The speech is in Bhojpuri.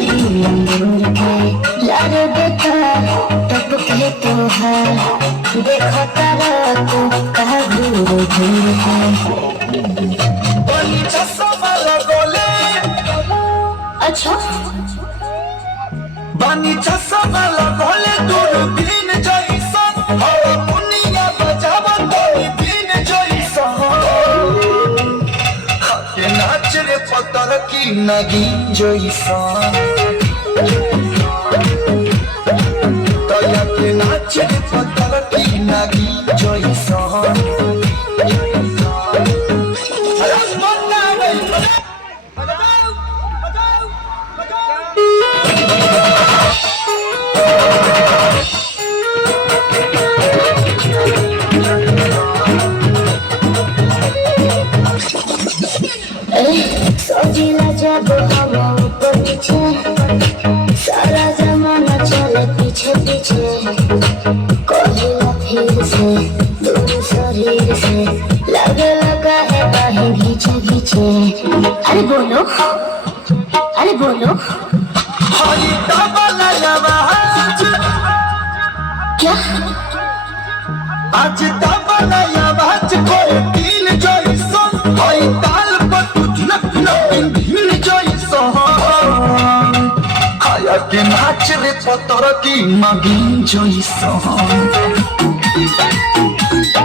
लगी अंगूर के यार देखा तब के तो है देखा तारा को कहा घूर घूर के बनी चश्मा लगोले अच्छा बनी चश्मा लगोले दूरबीन जैसन हवा दुनिया बजावा दूरबीन जैसन के नाच रे पतर की नगीन जैसन तया के नाच रे पतर की नगीन जैसन सोचिला जब हवा ऊपर नीचे सारा जमाना चले पीछे पीछे कहिला फिर से दूर शरीर से लगे लगा है बाहें घींचे घींचे अरे बोलो हरी तबला आवाज क्या आज तबला आवाज कोई दिल जैसन हई ताल पर कुछ नक दिल जैसन खाया के नाच रे पतर की मगीन जैसन